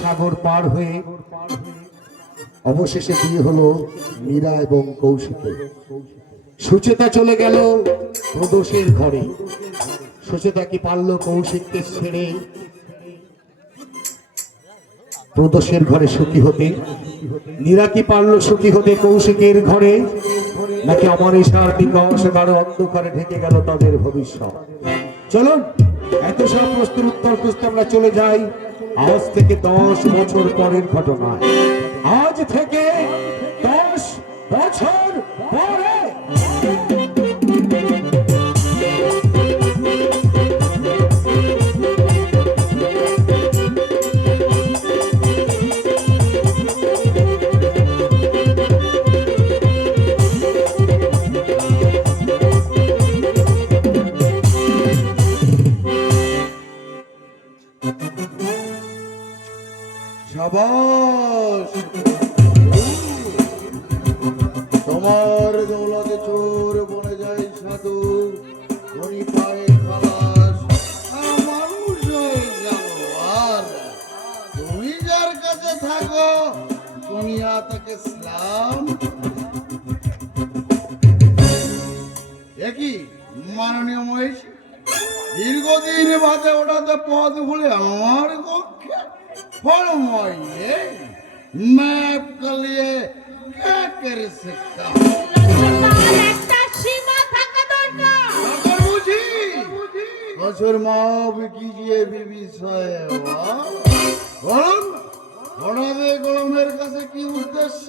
সাগর পার হয়ে অবশেষে বিয়ে হলো মীরা এবং কৌশিকের। সুচেতা চলে গেল প্রদোষের ঘরে। সুচেতা কি পারল কৌশিককে ছেড়ে প্রদোষের ঘরে সুখী হতে? মীরা কি পারল সুখী হতে কৌশিকের ঘরে? নাকি আমার ইশার বিকাশ কারো অন্ধকারে ঢেকে গেল তাদের ভবিষ্যৎ? চলুন এত সব প্রশ্নের উত্তর খুঁজতে আমরা চলে যাই আজ থেকে 10 বছর পরের ঘটনায়। আজ থেকে 10 বছর পরে সাবাস, তোমার দৌলতে চোর বনে যায় সাধু, ধনী পায়ে খালাস, আর মানুষ হয়ে জানোয়ার। তুমি যার কাছে থাকো দুনিয়া তাকে সালাম। একই মাননীয় মহেশ, দীর্ঘদিন বাদে ওটাতে পথ ভুলে আমার পক্ষে फरमाइए, मैं आपके लिए क्या कर सकता हूँ? बसर माफ कीजिए बीबी साहेबा। बोलन, ওনাদের গরমের কাছে কি উদ্দেশ্য?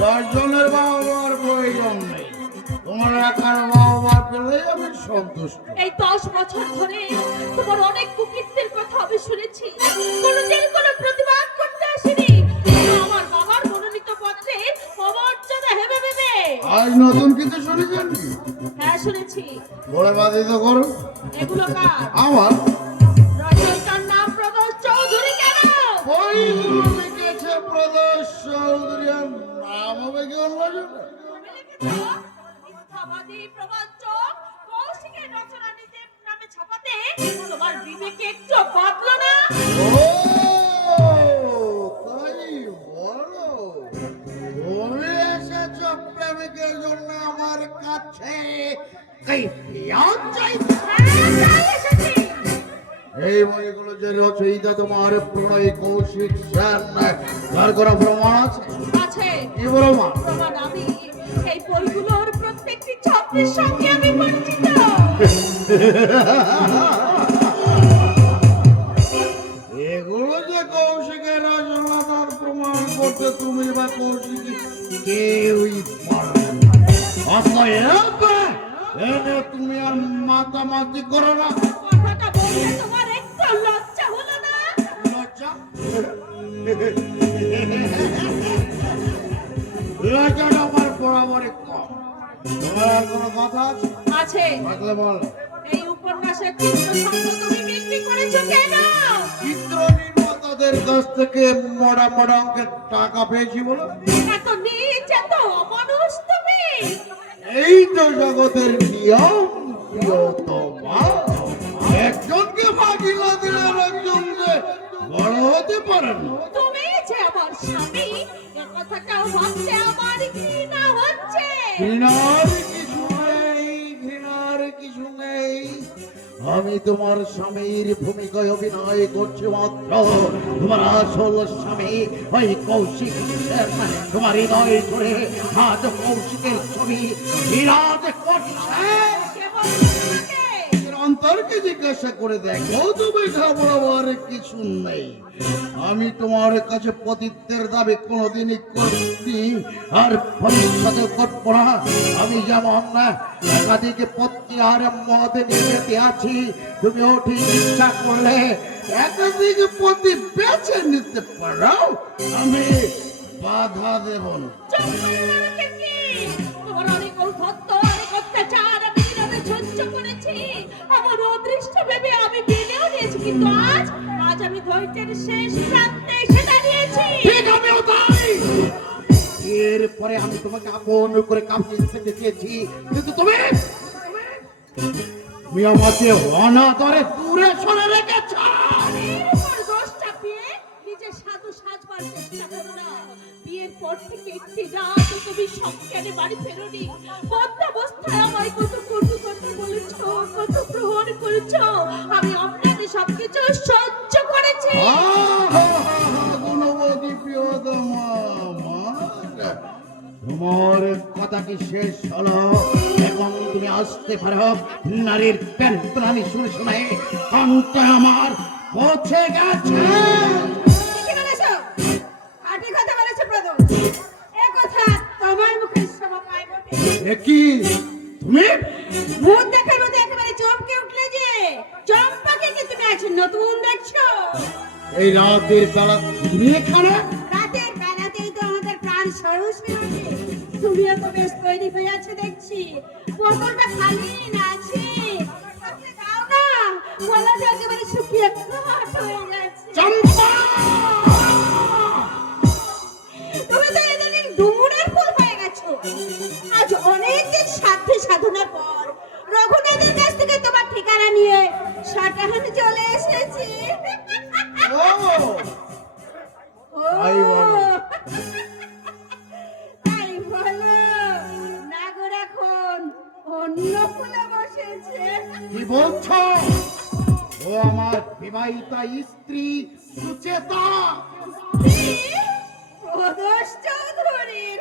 দশজনের বাবার প্রয়োজন নেই, তোমার একার বাবা পেলে আমি সন্তুষ্ট। এই 10 বছর ধরে তোমার অনেক কুকীর্তির কথা আমি শুনেছি, কোনোদিন কোনো প্রতিবাদ করতে আসিনি। আমার বাবার মনোনীত পত্রে অমর্যাদা হেবে ভেবে আজ নতুন কিছু শুনেছেন? হ্যাঁ শুনেছি। বলে বাধিত করুন। এগুলো কার? আমার। রচয়িতার নাম প্রদোষ চৌধুরী। কেন ওই লিখেছে প্রদোষ চৌধুরী, নাম হবে কি অন্য? মিথ্যাবাদী প্রবঞ্চক কৌশিকের রচনা নিজের নামে ছাপাতে তোমার বিবেকে একটু বাঁধলো না? ও তাই বলো? তুমি এসেছো প্রেমিকের জন্য আমার কাছে কৈফিয়ত চাইতে? হ্যাঁ, এসেছি। এই বইগুলো যে রচয়িতা তোমার প্রণয় কৌশিক সেন, তার কোনো প্রমাণ আছে? আছে। কি প্রমাণ? প্রমাণ আমি এই বইগুলোর প্রত্যেকটি ছত্রের সঙ্গে আমি পরিচিত। এগুলো যে কৌশিকের রচনা তার প্রমাণ করতে তুমি বা কৌশিক কেউই পারবে না। অতএব এনে তুমি আর মাতামাতি করো না। কথাটা বলতে তোমার একটু লজ্জা হলো না? লজ্জা? লজ্জাটা আমার বরাবরই কম। তোমার আর কোনো কথা আছে? আছে। থাকলে বল। এই উপন্যাসের চিত্র শব্দ তুমি বিক্রি করেছো কেন? চিত্র নির্মাতাদের কাছ থেকে মোটা মোটা অঙ্কের টাকা পেয়েছি বলো। এত নীচ, এত অমানুষ তুমি। এই তো জগতের নিয়ম প্রিয়তমা। একজনকে ফাঁকি না দিলে একজনকে বড় হতে পারে না। তুমি যে আমার স্বামী, এ কথাটাও ভাবতে আমার ঘৃণা হচ্ছে। ঘৃণার কিছু নেই, ঘৃণার কিছু নেই। আমি তোমার স্বামীর ভূমিকায় অভিনয় করছি মাত্র। তোমার আসল স্বামী ওই কৌশিক সেন। তোমার হৃদয় করে আজ কৌশিকের ছবি বিরাজ করছে। কেবল তোমাকে। এর অন্তরকে জিজ্ঞাসা করে দেখো, তুমি ঘাবড়াবার কিছু নেই। আমি তোমার কাছে পতিত্বের দাবি কোনোদিনই করিনি, আর ভবিষ্যতে করব না। আমি যেমন একাধিক পত্নী আর মদ নিয়ে যেতে আছি, তুমিও ঠিক ইচ্ছা করলে একাধিক পতি বেছে নিতে পারো, আমি বাধা দেব না। চুপ করে দাঁড়াতে কি? তোমার অনেক ঔদ্ধত্য, অনেক অত্যাচার আমি নীরবে সহ্য করেছি। আমার অদৃষ্ট ভেবে আমি মেনেও নিয়েছি, কিন্তু আজ আমি ধৈর্যের শেষ প্রান্তে এসে দাঁড়িয়েছি। ঠিক আমিও তাই। এরপরে আমি তোমাকে আপন করে কাছে ফেলতে চেয়েছি, কিন্তু তুমি তুমি আমাকে অনাদরে দূরে সরে রেখেছ। এর উপর দোষ চাপিয়ে নিজের সাধু সাজবার চেষ্টা করো না। বিয়ের পর থেকে একটি রাত তুমি সজ্ঞানে বাড়ি ফেরোনি। বদ্যাবস্থায় আমায় কত কটু কথা বলেছ, কত প্রহর করেছ। আমি আপনাদের সবকিছু সহ্য করেছি। গুণবতী প্রিয়তমা, তোমার কথা কি শেষ হলো? এবং তুমি আসতে পারো? নারীর প্যান্তানি শুনে শোনায় কণ্ঠ আমার পৌঁছে গেছে। ঠিকই বলেছ, খাঁটি কথা বলেছ প্রদোষ। এ কথা তোমার মুখে শোভা পায় বটে। এ কি তুমি? ভূত দেখার মতো একেবারে চমকে উঠলে যে। চম্পাকে কি তুমি আজ নতুন দেখছো? এই রাতের বেলা তুমি এখানে? রাতের বেলাতেই তো আমাদের প্রাণ সরস বেরোচ্ছে। তুমিও তো বেশ তৈরি হয়ে আছো দেখছি। বোতলটা খালি না আছে? আমাকে দাও না, গলাটা একেবারে শুকিয়ে কাঠ হয়ে গেছে। চম্পা! তুমি তো এদিন ডুমুরের ফুল হয়ে গেছো। আজ অনেকদিন সাধ্যে সাধনার পর রঘুনাথের কাছ থেকে তোমার ঠিকানা নিয়ে সাটাহানে চলে এসেছি। ও তাই বলো। তাই বলো, নাগর এখন অন্য ফুলে বসেছে। কি বলছো? ও আমার বিবাহিতা স্ত্রী সুচেতা। প্রদোষ চৌধুরীর।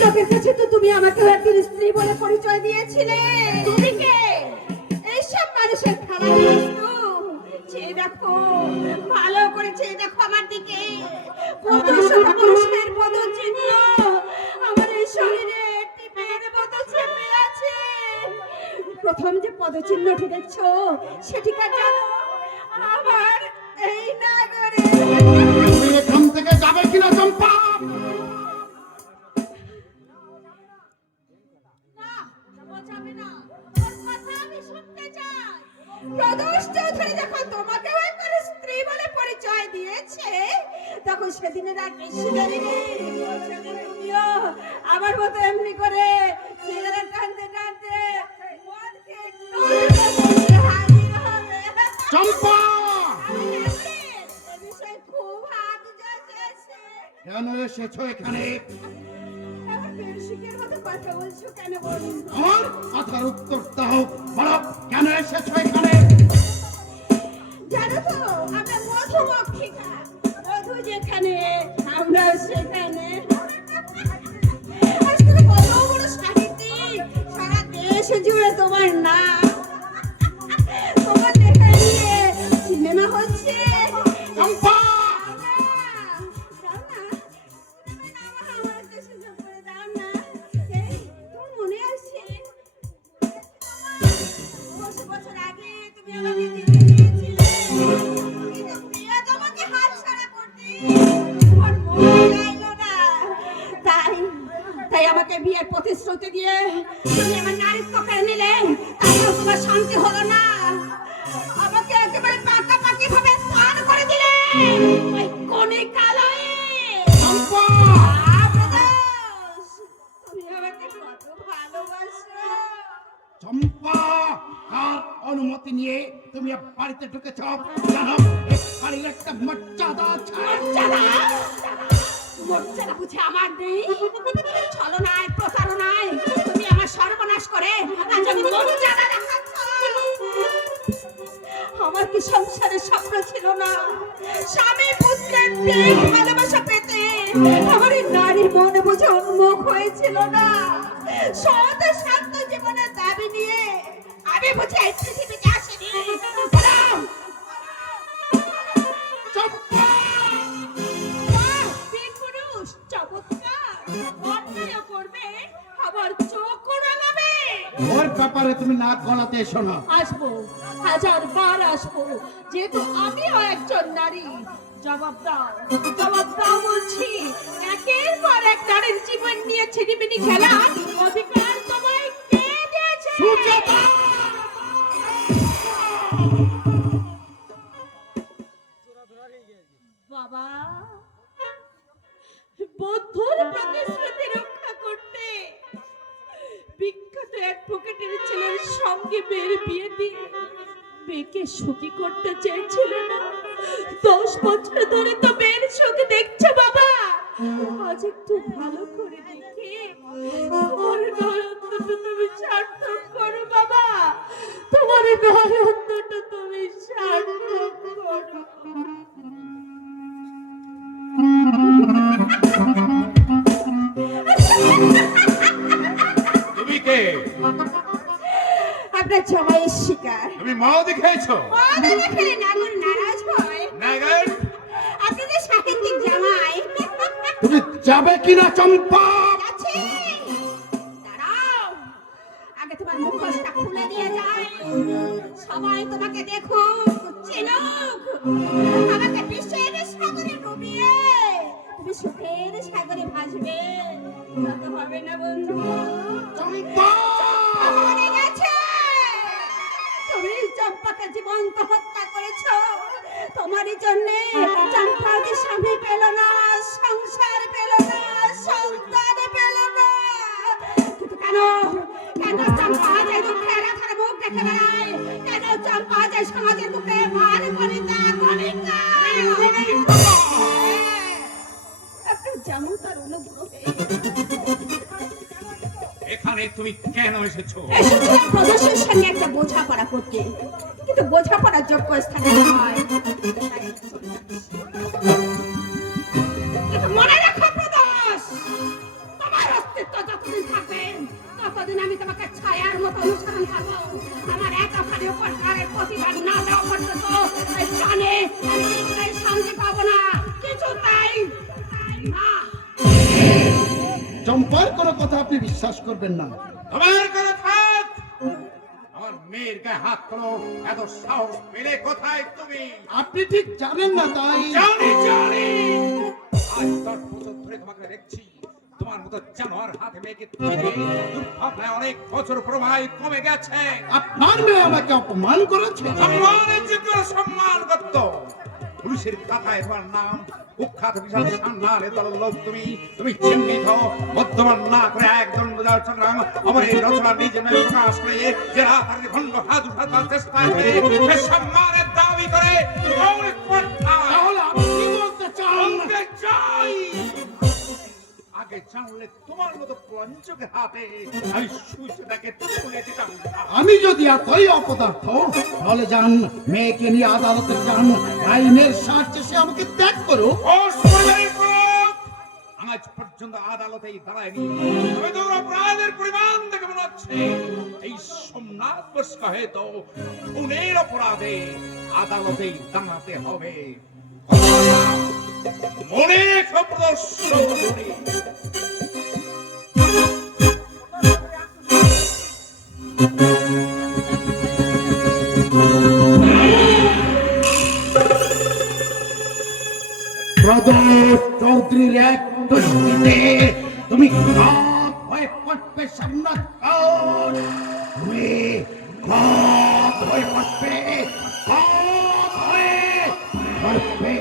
লোকের কাছে তো তুমি আমাকে একদিন স্ত্রী বলে পরিচয় দিয়েছিলে। তুমি কে? এইসব মানুষের খেলা বস্তু। চেয়ে দেখো, ভালো করে চেয়ে দেখো আমার দিকে। পদশত পুরুষের পদচিহ্ন আমার এই শরীরে টিপের মতো চেপে আছে। প্রথম যে পদচিহ্নটি দেখছো সেটিকার জানো? আমার এই নাগরে। তুমি এখান থেকে যাবে কিনা চম্পা? না, যাওয়া যাবে না। ওর কথা আমি শুনতে চাই। প্রদোষ চৌধুরী যখন তোমাকেও একবার স্ত্রী বলে পরিচয় দিয়েছে, তখন সেদিনের আর বেশি দেরি নেই। সেদিন তুমিও আমার মতো এমনি করে সিগারেট টানতে টানতে মদ খেয়ে টলতে হাজির হবে। চম্পা! আমি এমনি এ বিষয়ে খুব হাত যাচ্ছে। কেন এসেছো এখানে? আমার বেরসিকের মতো কথা বলছো কেন বলুন? আমার কথার উত্তর দাও। বলো, কেন এসেছো এখানে? জানো তো আমরা মধুমক্ষিকা। মধু যেখানে আমরা সেখানে। আজ তুমি কত বড় সাহিত্যিক, সারা দেশ জুড়ে তোমার নাম। তোমার দেখা নিয়ে সিনেমা হচ্ছে। চম্পা! দাও না, তুমি নাম আমার একটা সুযোগ করে দাও না। এই, তোমার মনে আছে? বছর বছর আগে তুমি আমাকে দিতে দিয়েছিলে। কিন্তু প্রিয়া তোমাকে হাতছাড়া করতে তোমার মন চাইলো না। তাই তাই আমাকে বিয়ের প্রতিশ্রুতি দিয়ে তুমি আমার নারীত্ব কেড়ে নিলে। তারপর তোমার শান্তি হলো না। আমাকে একেবারে পাকাপাকি ভাবে স্নান করে দিলে ওই কণিকালয়ে। চম্পা! প্রদোষ, তুমি আমাকে কত ভালোবাসো। চম্পা! কার অনুমতি নিয়ে তুমি এ বাড়িতে ঢুকেছ? জানো এই বাড়ির একটা মর্যাদা আছে। মর্যাদা? মর্যাদা বুঝে আমার নেই? ছলনায় প্রতারণায় তুমি আমার সর্বনাশ করে আজ আমি মর্যাদা দেখাচ্ছ। আমার কি সংসারের স্বপ্ন ছিল না? স্বামী পুত্রের প্রেম ভালোবাসা পেতে আমার এই নারীর মনে বুঝে উন্মুখ হয়েছিল না? সৎ শান্ত জীবনের দাবি নিয়ে আমি বুঝে এই পৃথিবীতে আসিনি। বলো, চম্পা! বাহ, বীরপুরুষ, চমৎকার। অন্যায় করবে, আবার চোখও রাঙাবে। ওর ব্যাপারে তুমি নাক গলাতে এসো না। আসবো, হাজার বার আসবো। যেহেতু আমিও একজন নারী। জবাব দাও, জবাব দাও বলছি। একের পর এক নারীর জীবন নিয়ে ছিনিমিনি খেলা অধিকার তোমায় কে দিয়েছে? সুচেতা! বাবা, বন্ধুর প্রতিশ্রুতি রক্ষা করতে শুধু এক পকেটের ছেলের সঙ্গে মেয়ের বিয়ে দিয়ে মেয়েকে সুখী করতে চেয়েছিল না। 10 বছর ধরে তো মেয়ের সুখ দেখছো বাবা, আজ একটু ভালো করে দেখে তোমার নয়নটা তুমি সার্থক করো বাবা, তোমার নয়নটা তুমি সার্থক করো। তুমি কে? আপনার জামাইয়ের শিকার। তুমি মাও দেখাইছো? দেখলে নাগর নারাজ হয়। নাগর আপনাদের সাহিত্যিক জামাই তুমি যাবে কিনা চম্পা? যাচ্ছি। দাঁড়াও, আগে তোমার মুখোশটা খুলে দিয়ে যাই, সবাই তোমাকে দেখুক, চিনুক। আমাকে বিশ্বের সাগরে ডুবিয়ে তুমি সুখের সাগরে ভাসবে, তা তো হবে না বন্ধু। চম্পা! মরে গেছে। তুমি চম্পাকে জীবন্ত হত্যা করেছো। তোমারই জন্য চম্পা যে স্বামী পেল না, সংসার পেল না, সন্তান পেল না। কিন্তু কেন কেন চম্পা যে দুঃখের আধারে মুখ দেখে বেড়ায়? কেন চম্পা যে সমাজের বুকে মান করিতা কলিকা? একটু যেমন তার অনুগ্রহে এখানে তুমি কেন এসেছো? এসেছিলাম প্রদর্শনের সঙ্গে একটা বোঝাপড়া করতে, কিন্তু বোঝাপড়ার যোগ্য স্থানে নয়। কিন্তু মনে রাখো প্রদোষ, তোমার অস্তিত্ব যতদিন থাকবে ততদিন আমি তোমাকে ছায়ার মতো অনুসরণ করবো। আমার একাধারে উপর কারের প্রতিবাদ না দেওয়া পর্যন্ত এই প্রাণে আমি কিছুতেই শান্তি পাবো না, কিছুতেই না। চম্পার কোনো কথা আপনি বিশ্বাস করবেন না। তোমার কথা থাক। আমার মেয়ের গায়ে হাত তোলো, এত সাহস পেলে কোথায় তুমি? আপনি ঠিক জানেন না তাই। জানি জানি, আজ 10 বছর ধরে তোমাকে দেখছি। তোমার মতো জানোয়ার হাতে মেয়েকে তুলে দিয়ে দুর্ভাবনায় অনেক বছর প্রবাহ কমে গেছে। আপনার মেয়ে আমাকে অপমান করেছে। সম্মানের যোগ্য সম্মান করত। পুলিশের খাতায় তোমার নাম কুখ্যাত বিশাল সান্নালে দলের লোক তুমি। তুমি চিহ্নিত বর্তমান না করে একদম সংগ্রাম আমার এই রচনা নিজে নয় প্রকাশ করে যারা তার ভণ্ড হাত উঠাবার চেষ্টা করে সে সম্মানের দাবি করে তাহলে আপনি বলতে চান চাই। আগে জানলে তোমার মতো পঞ্চকে হাতে আমি সূর্যটাকে তুলে দিতাম না। আমি যদি এতই অপদার্থ তাহলে যান মেয়েকে নিয়ে আদালতে যান, আইনের সাহায্যে সে আমাকে ত্যাগ করুক। আজ পর্যন্ত আদালতেই দাঁড়ায়নি, তবে তোর অপরাধের পরিমাণ দেখে মনে হচ্ছে এই সোমনাথ বস্কা হয়তো খুনের অপরাধে আদালতেই দাঁড়াতে হবে। মনে রেখো প্রদর্শন। প্রদোষ চৌধুরীর এক দুষ্টিতে তুমি ঘাত হয়ে পড়বে সামনাথ কর। তুমি ঘাত হয়ে পড়বে, ঘাত হয়ে পড়বে।